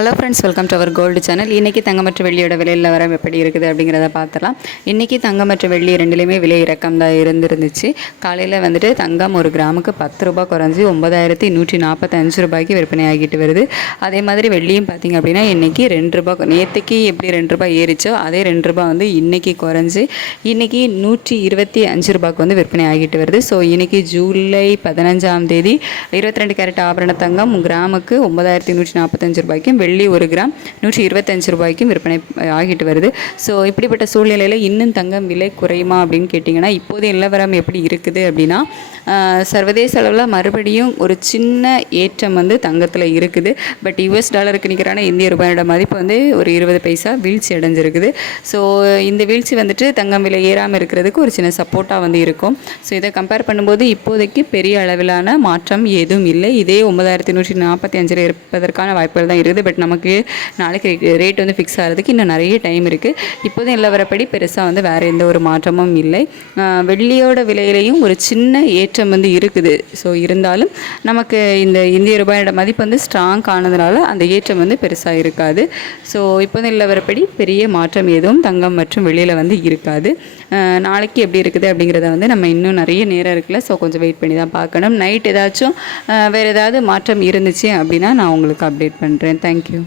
Hello friends, welcome to our gold channel. இன்றைக்கி தங்கம் மற்றும் வெள்ளியோட விலையில் வர எப்படி இருக்குது அப்படிங்கிறத பார்த்துலாம். இன்றைக்கி தங்கம் மற்றும் வெள்ளி ரெண்டுலேயுமே விலை இறக்கம் தான் இருந்துருந்துச்சு. காலையில் வந்துட்டு தங்கம் ஒரு கிராமுக்கு 10 ரூபா குறைஞ்சி 9145 ரூபாய்க்கு விற்பனை ஆகிட்டு வருது. அதே மாதிரி வெள்ளியும் பார்த்திங்க அப்படின்னா இன்றைக்கி 2 ரூபா, நேற்றுக்கு எப்படி 2 ரூபா ஏறிச்சோ அதே 2 ரூபா வந்து இன்றைக்கி குறைஞ்சி இன்றைக்கி 125 ரூபாய்க்கு வந்து விற்பனை ஆகிட்டு வருது. ஸோ இன்றைக்கி ஜூலை 15ஆம் தேதி 22 கேரட் ஆபரண தங்கம் கிராமுக்கு 9145 ரூபாய்க்கும், வெள்ளி ஒரு கிராம் 125 ரூபாய்க்கும் விற்பனை ஆகிட்டு வருது. ஸோ இப்படிப்பட்ட சூழ்நிலையில் இன்னும் தங்கம் விலை குறையுமா அப்படின்னு கேட்டிங்கன்னா, இப்போதைய நிலவரம் எப்படி இருக்குது அப்படின்னா, சர்வதேச அளவில் மறுபடியும் ஒரு சின்ன ஏற்றம் வந்து தங்கத்தில் இருக்குது. பட் யூஎஸ் டாலருக்கு நிற்கிறான இந்திய ரூபாயோட மதிப்பு வந்து ஒரு 20 பைசா வீழ்ச்சி அடைஞ்சிருக்குது. ஸோ இந்த வீழ்ச்சி வந்துட்டு தங்கம் விலை ஏறாமல் இருக்கிறதுக்கு ஒரு சின்ன சப்போர்ட்டாக வந்து இருக்கும். ஸோ இதை கம்பேர் பண்ணும்போது இப்போதைக்கு பெரிய அளவிலான மாற்றம் எதுவும் இல்லை. இதே 9145 இருப்பதற்கான வாய்ப்புகள் தான் இருக்குது. பட் நமக்கு நாளைக்கு ரேட் வந்து ஃபிக்ஸ் ஆகிறதுக்கு இன்னும் நிறைய டைம் இருக்குது. இப்போதும் நிலவரப்படி பெருசாக வந்து வேறு எந்த ஒரு மாற்றமும் இல்லை. வெள்ளியோட விலையிலையும் ஒரு சின்ன ஏற்றம் வந்து இருக்குது. ஸோ இருந்தாலும் நமக்கு இந்த இந்திய ரூபாயோட மதிப்பு வந்து ஸ்ட்ராங் ஆனதுனால அந்த ஏற்றம் வந்து பெருசாக இருக்காது. ஸோ இப்போது நிலவரப்படி பெரிய மாற்றம் எதுவும் தங்கம் மற்றும் வெளியில் வந்து இருக்காது. நாளைக்கு எப்படி இருக்குது அப்படிங்கிறத வந்து நம்ம இன்னும் நிறைய நேரம் இருக்குல்ல. ஸோ கொஞ்சம் வெயிட் பண்ணி தான் பார்க்கணும். நைட் ஏதாச்சும் வேறு ஏதாவது மாற்றம் இருந்துச்சு அப்படின்னா நான் உங்களுக்கு அப்டேட் பண்ணுறேன். தேங்க்யூ.